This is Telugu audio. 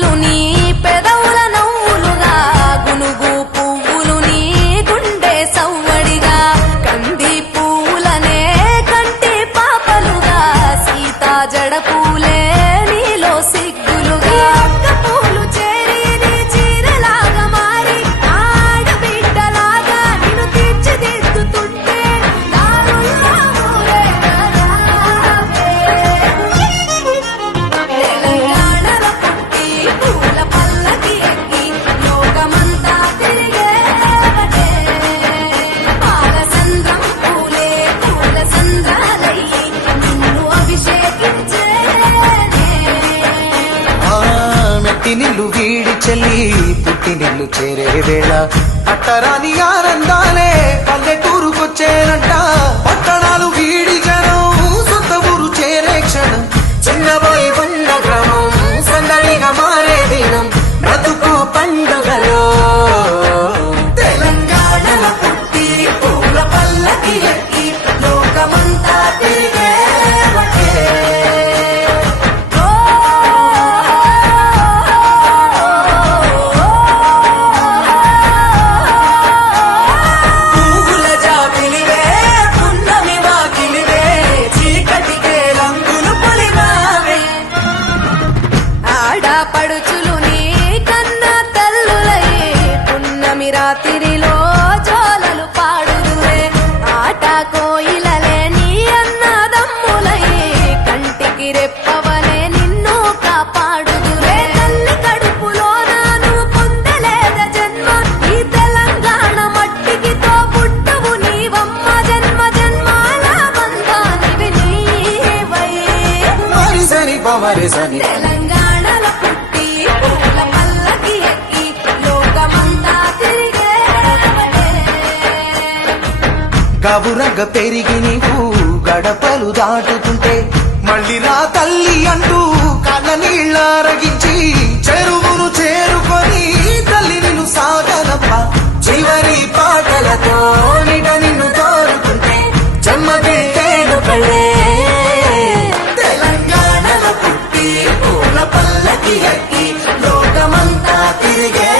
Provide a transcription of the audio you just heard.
పువ్వులు నీ పెదవుల నవ్వులుగా గునుగు పువ్వులు నీ గుండె సవ్వడిగా కంది పువ్వులనే కంటి పాపలుగా సీతా జడ పూలే నీలో సిగ్గులుగా పూలు చేరి నీ చీరలాగా మారి ఆడబిడ్డలాగా నిన్ను తీర్చిదిద్దుతుంటే దారుల్లో తెలంగాణలో పుట్టి పూల పల్లకి ఎక్కి లోకమంతా తిరిగేవటే పాలసంద్రం పూలే పూల సంద్రాలయ్యి నిన్ను అభిషేకించేనే మెట్టి నిల్లు వీడి చెల్లి పుట్టి నిల్లు చేరే వేళ అట్టరాని ఆనందాలే పల్లెటూరుకొచ్చేనంట పట్టణాలు వీడి జనం సొంత ఊరు చేరే క్షణం చిన్నబోయి బండ గ్రామం సందడిగా మారే దినం బ్రతుకు పండుగలో తెలంగాణలో పుట్టి పూల పల్లకి ఎక్కి లోకమంతా తిరిగేవటే పువ్వుల జాబిలివే పున్నమి వాకిలివే చీకటికే రంగులు పొలిమావే ఆడపడుచులు నీ కన్న తల్లులయ్యే పున్నమి రాత్రిలో జోలలు పాడుదురే ఆట కోయిలలే నీ అన్నదమ్ములయ్యే కంటికి రెప్పవనే నిన్ను కాపాడుదురే తల్లి కడుపులో నాను పొందలేద జన్మ ఈ తెలంగాణ మట్టికి తో పుట్టవు నీవమ్మ జన్మ జన్మాల బంధానివి నీవై మరిసని పమరిసని తెలంగాణలో పుట్టి పూల పల్లకి ఎక్కి లోకమంతా తిరిగేవటే గవురగ పెరిగి నీవు గడపలు దాటుతుంటే మళ్ళీ రా తల్లి అంటూ కళ్ళ నీళ్ళరగించి చెరువును చేరుకొని తల్లి నిన్ను సాగనప్ప చివరి పాటలతో నిట నిన్ను తోరుకుంటే చెమ్మగిట్టేను కళ్ళే తెలంగాణలో పుట్టి పూల పల్లకి ఎక్కి లోకమంతా తిరిగే